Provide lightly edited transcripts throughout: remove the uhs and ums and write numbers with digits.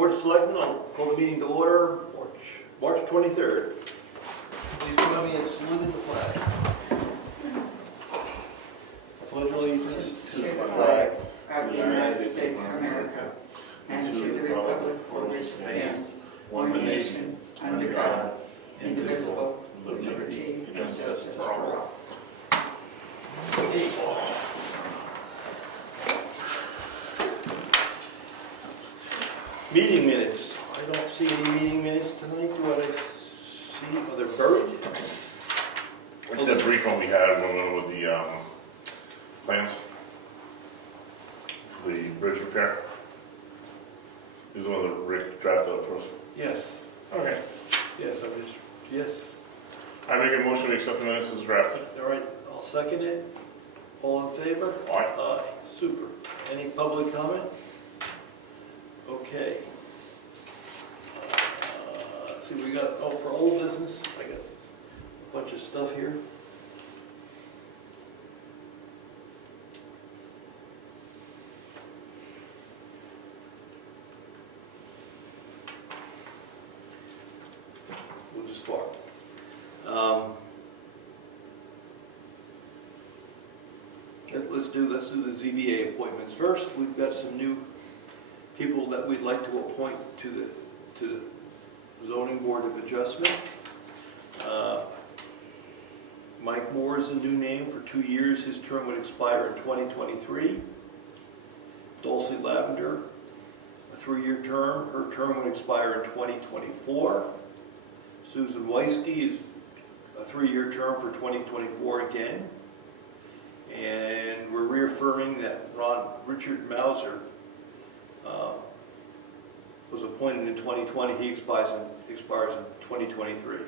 Board of Selectmen, I'll call the meeting to order, March 23rd. Please join me in saluting the flag. Pledge allegiance To the flag of the United States of America and to the republic for which it stands, one nation, under God, indivisible, with liberty and justice for all. Okay. Meeting minutes. I don't see any meeting minutes tonight. What I see, are they buried? It's that brief one we had when we went with the plans for the bridge repair. This is the one that Rick drafted up for us. Yes. Okay. Yes, yes. I make a motion to accept the minutes as drafted. All right, I'll second it. All in favor? Aye. Aye. Super. Any public comment? Okay. Let's see, we got, for old business, I got a bunch of stuff here. We'll just start. Let's do the ZBA appointments first. We've got some new people that we'd like to appoint to the zoning board of adjustment. Mike Moore is a new name for 2 years. His term would expire in 2023. Dulcie Lavender, a 3-year term. Her term would expire in 2024. Susan Weisty is a 3-year term for 2024 again. And we're reaffirming that Richard Mauser was appointed in 2020. He expires in 2023.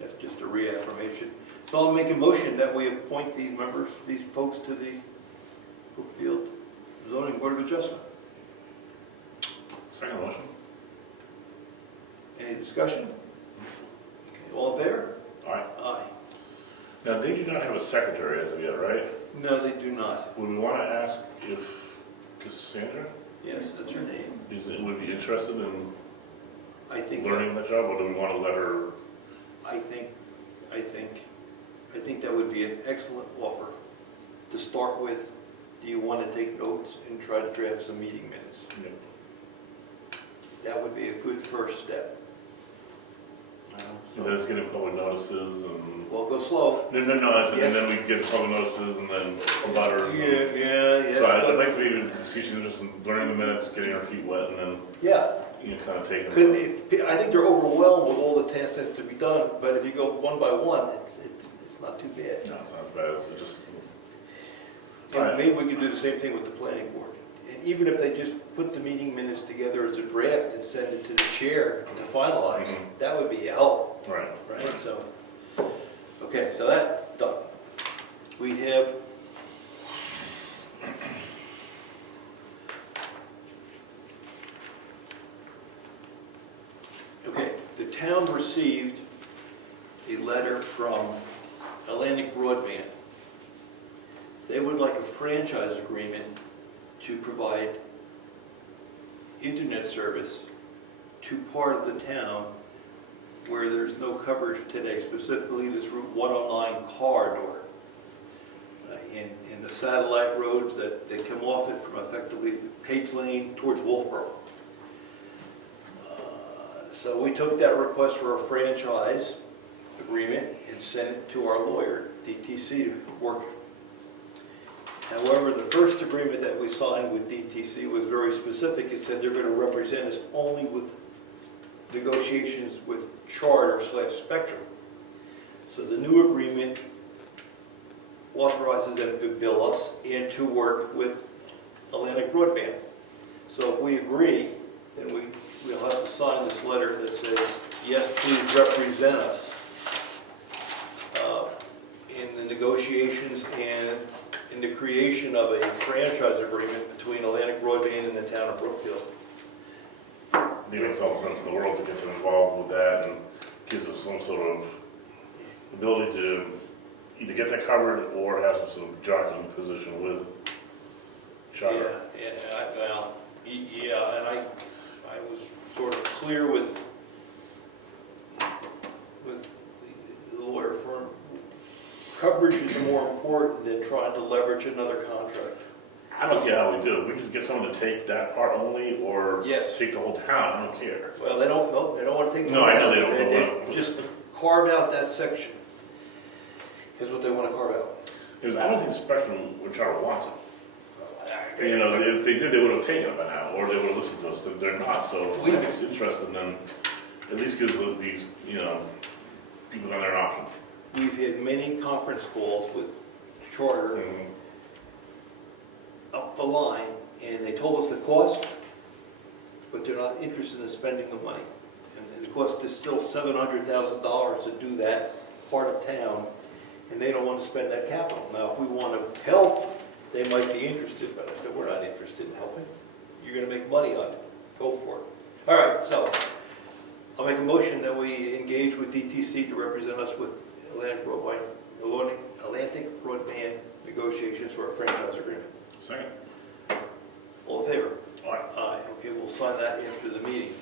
That's just a reaffirmation. So I'll make a motion that we appoint these members, these folks, to the Brookfield Zoning Board of Adjustment. Second motion. Any discussion? Okay, all in favor? Aye. Aye. Now, they do not have a secretary as of yet, right? No, they do not. Would we want to ask if Cassandra Yes, that's her name. would be interested in I think. learning the job, or do we want to let her? I think that would be an excellent offer. To start with, do you want to take notes and try to draft some meeting minutes? That would be a good first step. And then it's getting public notices and. Well, go slow. No. And Yes. then we get public notices and then letters. Yeah. So I'd like to be, see she's interested in learning the minutes, getting her feet wet, and then Yeah. kind of taking. I think they're overwhelmed with all the tasks that have to be done, but if you go one by one, it's not too bad. No, it's not bad. It's just. And maybe we could do the same thing with the planning board. And even if they just put the meeting minutes together as a draft and send it to the chair to finalize, that would be a help, Right. right? So, okay, so that's done. We have the town received a letter from Atlantic Broadband. They would like a franchise agreement to provide internet service to part of the town where there's no coverage today, specifically this Route 109 corridor. In the satellite roads that come off it from effectively Pates Lane towards Wolfboro. So we took that request for a franchise agreement and sent it to our lawyer, DTC, to work. However, the first agreement that we signed with DTC was very specific. It said they're going to represent us only with negotiations with Charter/Spectrum. So the new agreement authorizes them to bill us and to work with Atlantic Broadband. So if we agree, then we'll have to sign this letter that says, yes, please represent us in the negotiations and in the creation of a franchise agreement between Atlantic Broadband and the town of Brookfield. It makes all the sense in the world to get them involved with that, and gives us some sort of ability to either get that covered or have some sort of jockeying position with Charter. And I was clear with the lawyer firm, coverage is more important than trying to leverage another contract. I don't care how we do it. We just get someone to take that part only, or Yes. take the whole town. I don't care. Well, they don't want to take. No, I know they don't They want- just carve out that section. Is what they want to carve out. Because I don't think Spectrum would try to want it. You know, if they did, they would have taken it by now, or they would have listened to us. They're not. So if it's interested, then at least gives these, you know, people down there an option. We've had many conference calls with Charter up the line, and they told us the cost, but they're not interested in spending the money. And the cost is still $700,000 to do that part of town, and they don't want to spend that capital. Now, if we want to help, they might be interested, but I said, we're not interested in helping. You're going to make money on it. Go for it. All right, so I'll make a motion that we engage with DTC to represent us with Atlantic Broadband negotiations for a franchise agreement. Second. All in favor? All right. Aye. Okay, we'll sign that after the meeting.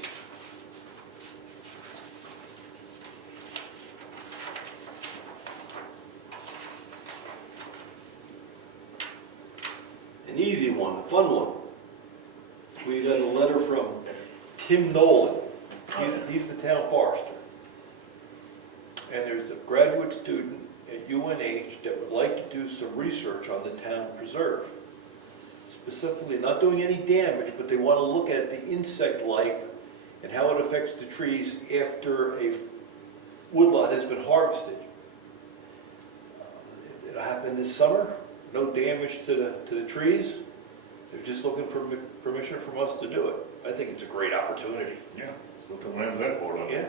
An easy one, a fun one. We got a letter from Tim Nolan. He's the town forester. And there's a graduate student at UNH that would like to do some research on the town preserve. Specifically, not doing any damage, but they want to look at the insect life and how it affects the trees after a woodlot has been harvested. It'll happen this summer, no damage to the trees. They're just looking for permission from us to do it. I think it's a great opportunity. Yeah, that's what the land's there for. Yeah,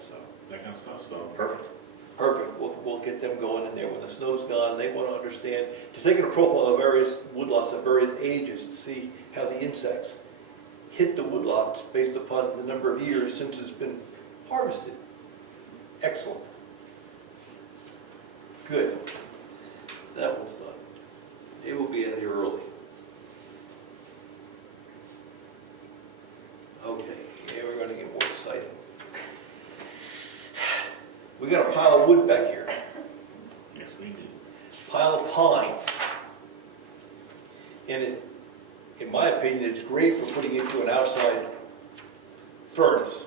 so. That kind of stuff, so perfect. Perfect, we'll get them going in there when the snow's gone. They want to understand, to take a profile of various woodlots at various ages to see how the insects hit the woodlots based upon the number of years since it's been harvested. Excellent. Good. That one's done. It will be in here early. Okay, yeah, we're going to get more exciting. We got a pile of wood back here. Yes, we do. Pile of pine. And it, in my opinion, it's great for putting into an outside furnace,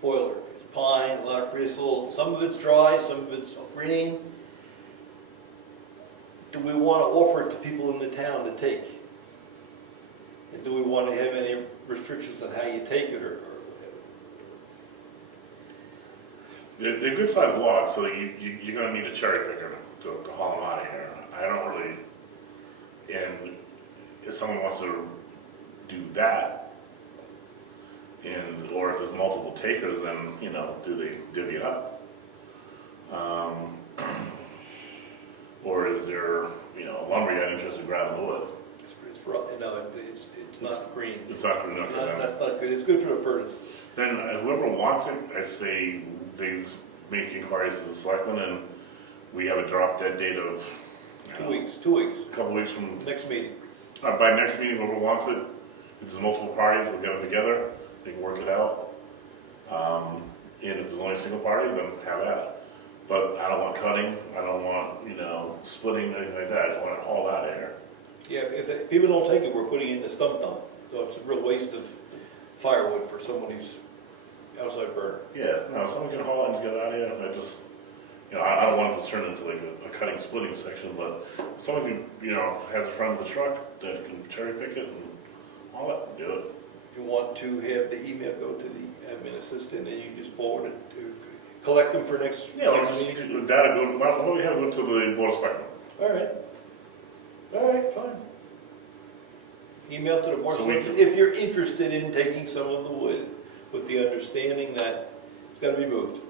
boiler. It's pine, a lot of gristle, some of it's dry, some of it's green. Do we want to offer it to people in the town to take? And do we want to have any restrictions on how you take it or They're good sized logs, so you're going to need a cherry picker to haul them out of here. I don't really, and if someone wants to do that, or if there's multiple takers, then, you know, do they divvy it up? Or is there, you know, a lumberyard interested in grabbing the wood? it's rough? No, it's not green. It's not good enough for them. That's not good. It's good for the furnace. Then whoever wants it, I say they make inquiries to the selectmen, and we have a drop dead date of 2 weeks. 2 weeks. a couple weeks from Next meeting. by next meeting. Whoever wants it, if there's multiple parties, we'll get them together. They can work it out. And if there's only a single party, then have at it. But I don't want cutting. I don't want, you know, splitting, anything like that. I just want it hauled out of here. Yeah, if people don't take it, we're putting it in the stump dump. So it's a real waste of firewood for someone who's outside burner. Yeah, no, someone can haul it and get it out of here. I just, you know, I don't want it to turn into like a cutting, splitting section, but someone can, you know, has a friend with a truck that can cherry pick it and haul it and do it. If you want to have the email go to the admin assistant and you just forward it to, collect them for next Yeah, meeting. well, data go, why don't we have it go to the board of selectmen? All right, fine. Email to the board, So we if you're interested in taking some of the wood, with the understanding that it's got to be moved.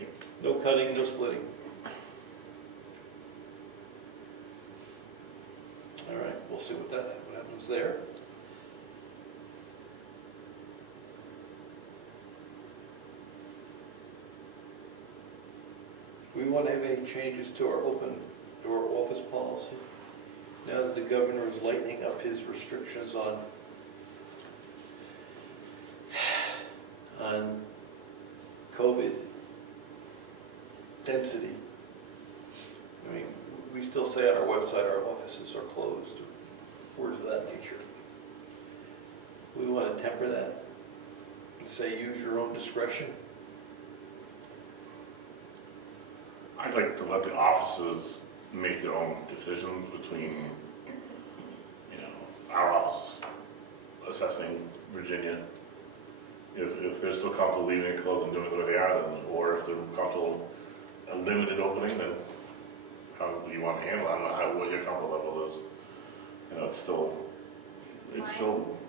Yep. No cutting, no splitting. All right, we'll see what happens there. We want to have any changes to our open door office policy? Now that the governor is lightening up his restrictions on pre-COVID density. I mean, we still say on our website our offices are closed, words of that nature. We want to temper that and say use your own discretion. I'd like to let the offices make their own decisions between, you know, our office assessing Virginia. If they're still comfortable leaving it closed and doing it the way they are, then, or if they're comfortable a limited opening, then how do you want to handle it? I don't know what your comfort level is. You know, it's still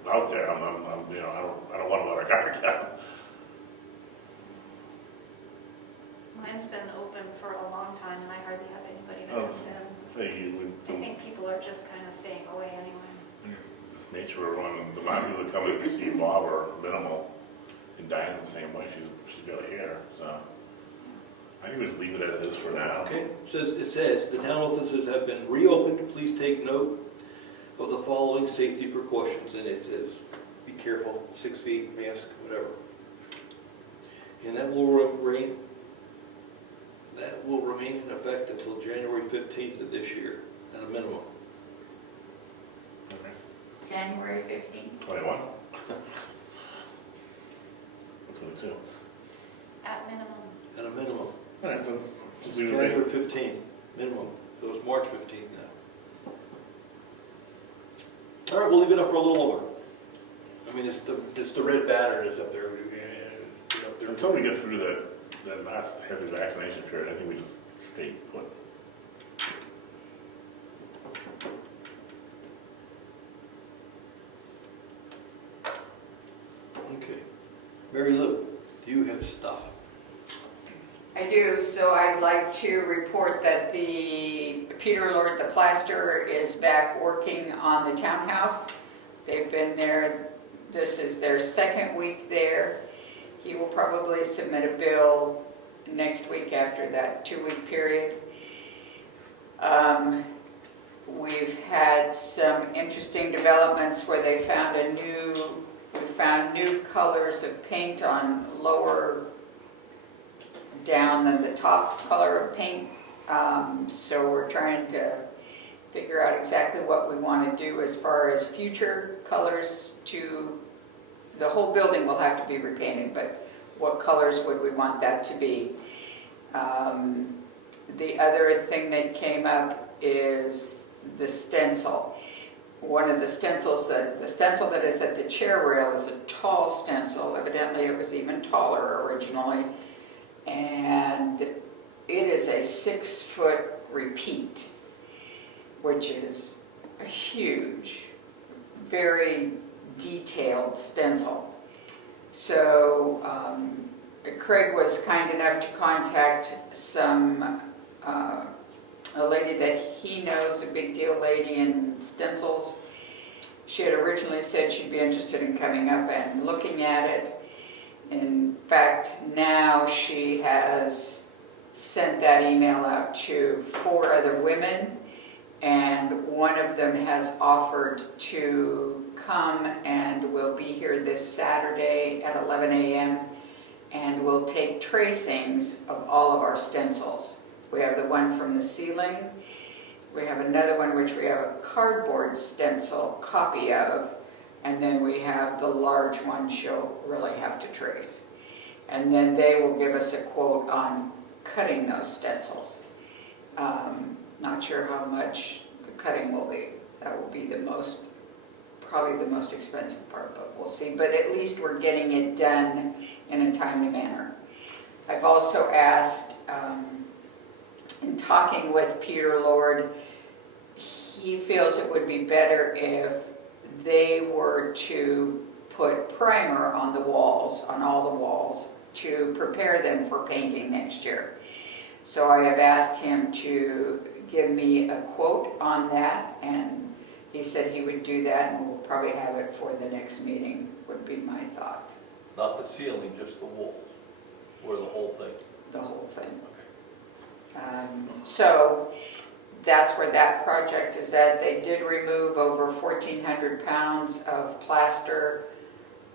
out there. You know, I don't want to let our guard down. Mine's been open for a long time and I hardly have anybody that Oh, comes in. Say you would. I think people are just kind of staying away anyway. It's this nature of one. The amount of people that come in to see Bob are minimal. And Diane's the same way. She's barely here. So I think we just leave it as is for now. Okay, it says the town offices have been reopened. Please take note of the following safety precautions. And it says, be careful, 6 feet, mask, whatever. And that will remain in effect until January 15th of this year, at a minimum. Okay. January 15th. 21. 22. At minimum. At a minimum. All right, then just leave it January there. 15th, minimum. So it's March 15th now. All right, we'll leave it up for a little longer. I mean, it's the red banner is up there. Until we get through that last heavy vaccination period, I think we just stay put. Okay. Mary Lou, do you have stuff? I do, so I'd like to report that the Peter Lord, the plaster, is back working on the townhouse. They've been there, this is their second week there. He will probably submit a bill next week after that 2-week period. We've had some interesting developments where we found new colors of paint on lower down than the top color of paint. So we're trying to figure out exactly what we want to do as far as future colors to, the whole building will have to be repainted, but what colors would we want that to be? The other thing that came up is the stencil. One of the stencils, the stencil that is at the chair rail is a tall stencil. Evidently it was even taller originally. And it is a 6-foot repeat, which is a huge, very detailed stencil. So Craig was kind enough to contact a lady that he knows, a big deal lady in stencils. She had originally said she'd be interested in coming up and looking at it. In fact, now she has sent that email out to 4 other women, and one of them has offered to come and will be here this Saturday at 11 a.m. and will take tracings of all of our stencils. We have the one from the ceiling. We have another one which we have a cardboard stencil copy of, and then we have the large one she'll really have to trace. And then they will give us a quote on cutting those stencils. Not sure how much the cutting will be. That will be probably the most expensive part, but we'll see. But at least we're getting it done in a timely manner. I've also asked, in talking with Peter Lord, he feels it would be better if they were to put primer on the walls, on all the walls, to prepare them for painting next year. So I have asked him to give me a quote on that, and he said he would do that, and we'll probably have it for the next meeting, would be my thought. Not the ceiling, just the walls, or the whole thing? The whole thing. So that's where that project is at. They did remove over 1,400 pounds of plaster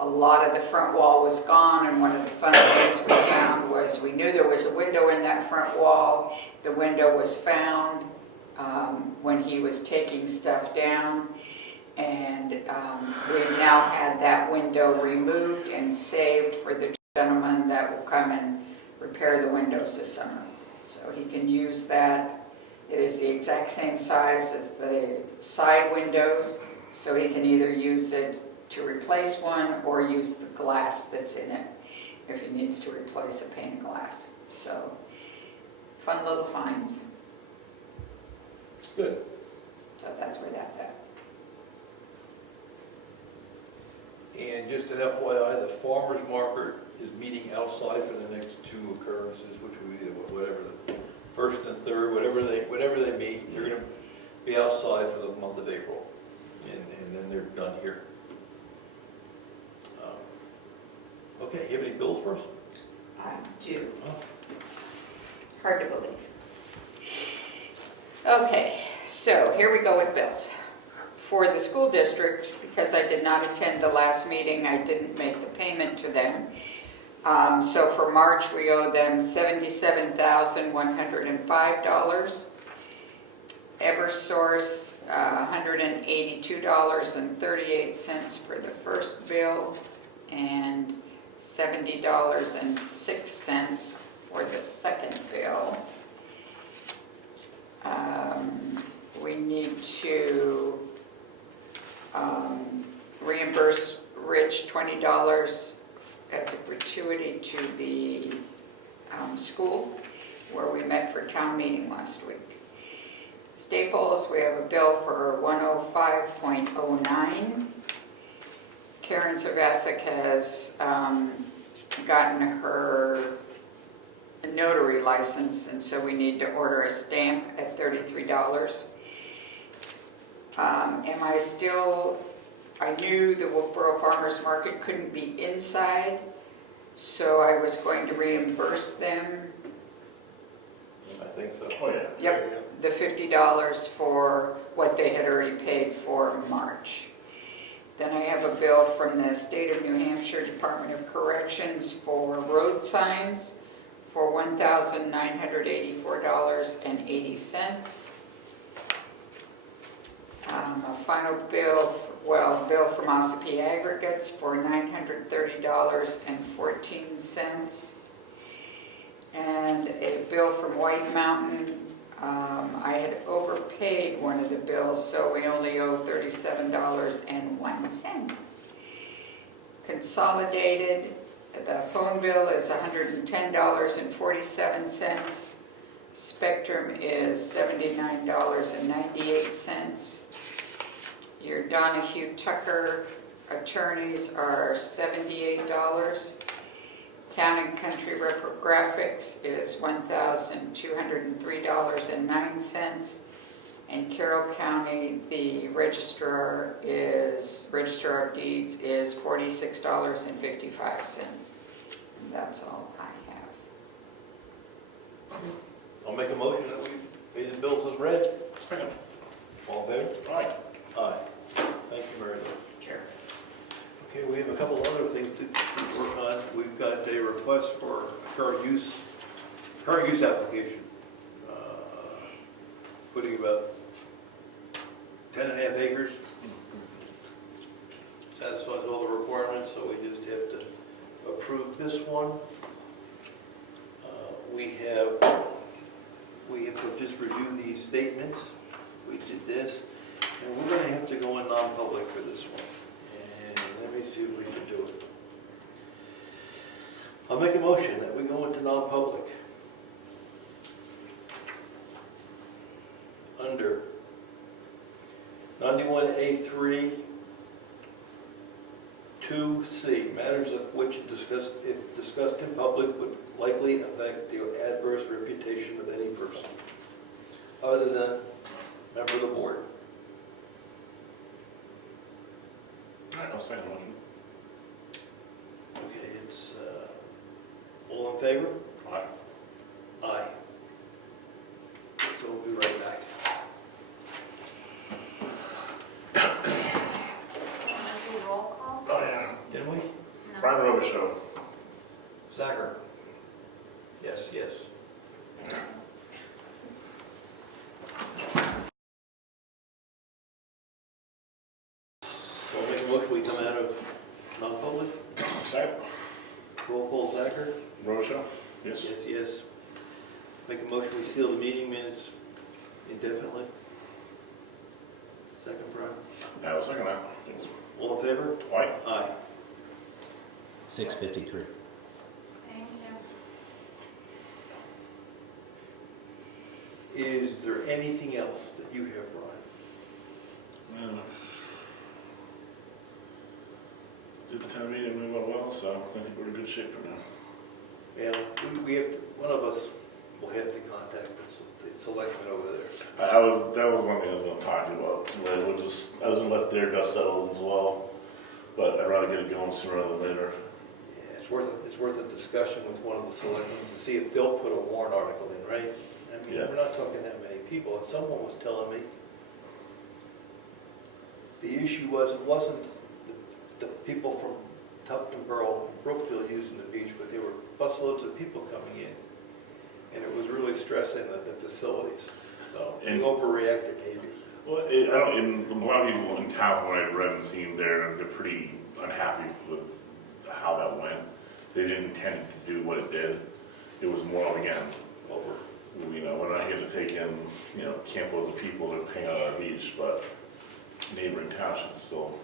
a lot of the front wall was gone, and one of the fun things we found was we knew there was a window in that front wall. The window was found when he was taking stuff down, and we've now had that window removed and saved for the gentleman that will come and repair the windows this summer. So he can use that. It is the exact same size as the side windows, so he can either use it to replace one or use the glass that's in it if he needs to replace a pane of glass. So, fun little finds. Good. So that's where that's at. And just an FYI, the farmer's market is meeting outside for the next 2 occurrences, which will be whatever, the first and third, whatever they meet, they're gonna be outside for the month of April. And then they're done here. Okay, you have any bills for us? I do. Hard to believe. Okay, so here we go with bills. For the school district, because I did not attend the last meeting, I didn't make the payment to them. So for March, we owe them $77,105. Eversource, $182.38 for the first bill, and $70.06 for the second bill. We need to reimburse Rich $20 as a gratuity to the school where we met for town meeting last week. Staples, we have a bill for $105.09. Karen Servasic has gotten her notary license, and so we need to order a stamp at $33. I knew the Wolfboro Farmers Market couldn't be inside, so I was going to reimburse them. I think so. Oh, yeah. Yep, the $50 for what they had already paid for March. Then I have a bill from the State of New Hampshire Department of Corrections for road signs for $1,984.80. A final bill from Ossipee Aggregates for $930.14. And a bill from White Mountain. I had overpaid one of the bills, so we only owe $37.01. Consolidated, the phone bill is $110.47. Spectrum is $79.98. Your Donahue Tucker attorneys are $78. Town and Country Graphics is $1,203.09. And Carroll County, the Registrar of Deeds is $46.55. And that's all I have. I'll make a motion that we pay the bills as read. Second. All in favor? Aye. Aye. Thank you, Mary Lou. Sure. Okay, we have a couple other things to work on. We've got a request for a current use application. Putting about 10.5 acres. Satisfies all the requirements, so we just have to approve this one. We have to just review these statements. We did this, and we're going to have to go in non-public for this one. And let me see if we can do it. I'll make a motion that we go into non-public under 91A3 2C, matters of which if discussed in public would likely affect the adverse reputation of any person other than a member of the board. All right, I'll second the motion. Okay, it's all in favor? Aye. Aye. So we'll be right back. Want to do roll call? Oh, yeah. didn't we? No. Brian Rover Show. Zacher? Yes, yes. So I'll make a motion, we come out of non-public. Second. Roll call, Zacher? Rover Show? Yes. Yes, yes. Make a motion, we seal the meeting minutes indefinitely. Second, Brian. I will second that. Yes. All in favor? White? Aye. 6:53. Thank you. Is there anything else that you have, Brian? Did the town meeting move on well, so I think we're in good shape for now. Yeah, we have, one of us will have to contact the selectmen over there. That was one thing I was gonna talk to you about. I was gonna let their dust settle as well, but I'd rather get it going sooner rather than later. Yeah, it's worth a discussion with one of the selectmen to see if they'll put a warrant article in, right? I mean, Yeah. we're not talking that many people, and someone was telling me the issue was, it wasn't the people from Tuftonboro and Brookfield using the beach, but there were busloads of people coming in. And it was really stressing the facilities, so we And- overreacted maybe. Well, a lot of people in town, when I've read and seen, they're pretty unhappy with how that went. They didn't intend to do what it did. It was more of, again, we're not here to take in, camp loads of people to hang out on our beach, but neighboring townships still,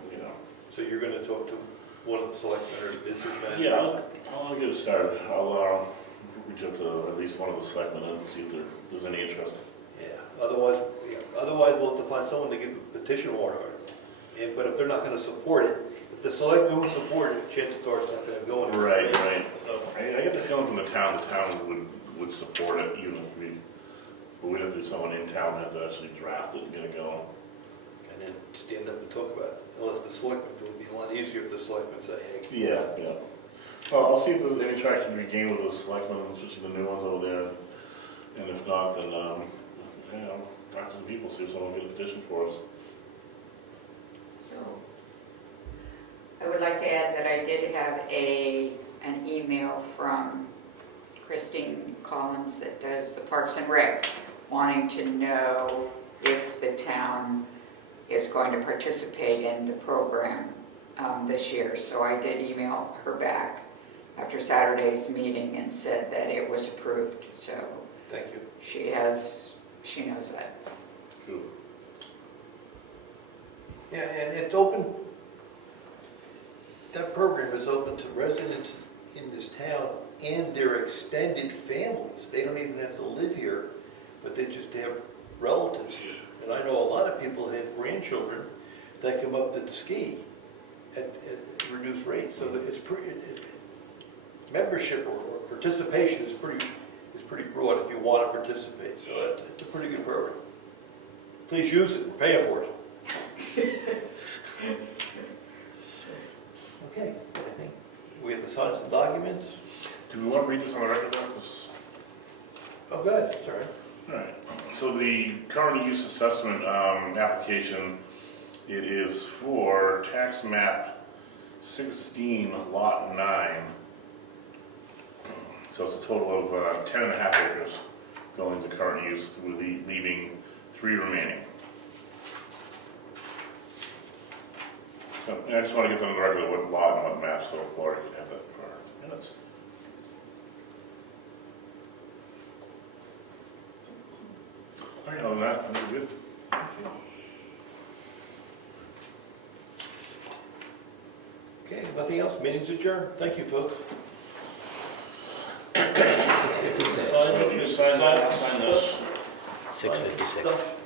So you're gonna talk to one of the selectmen or business managers? Yeah, I'll get it started. I'll reach out to at least one of the selectmen and see if there's any interest. Yeah, otherwise we'll have to find someone to give a petition warrant article. And, but if they're not gonna support it, if the selectmen won't support it, chances are it's not gonna go anywhere. Right. So, I get the feeling from the town would support it, even if but we'd have to do someone in town have to actually draft it and get it going. and then stand up and talk about it, unless the selectmen, it would be a lot easier if the selectmen say, hey. Yeah. Well, I'll see if there's any traction to be gained with the selectmen, especially the new ones over there. And if not, then, talk to the people, see if someone will get a petition for us. So, I would like to add that I did have an email from Christine Collins that does the Parks and Rec, wanting to know if the town is going to participate in the program this year. So I did email her back after Saturday's meeting and said that it was approved. So Thank you. she knows that. Cool. Yeah, and it's open, that program is open to residents in this town and their extended families. They don't even have to live here, but they just have relatives here. And I know a lot of people that have grandchildren that come up to ski at reduced rates. So that it's pretty, membership or participation is pretty broad if you want to participate. So it's a pretty good program. Please use it, we're paying for it. Okay, I think we have to sign some documents. Do we want to read this on the record, though? 'Cause- Oh, good, sorry. All right. So the current use assessment application, it is for tax map 16, lot 9. So it's a total of 10 and a half acres going to current use, with leaving 3 remaining. So I just want to get on the record what lot and what map, so Laura can have that for our minutes. All right, other than that, I'm good. Okay, nothing else, meeting's adjourned. Thank you, folks. 6:56. So if you sign that, I'll sign this. Sign some 6:56. stuff.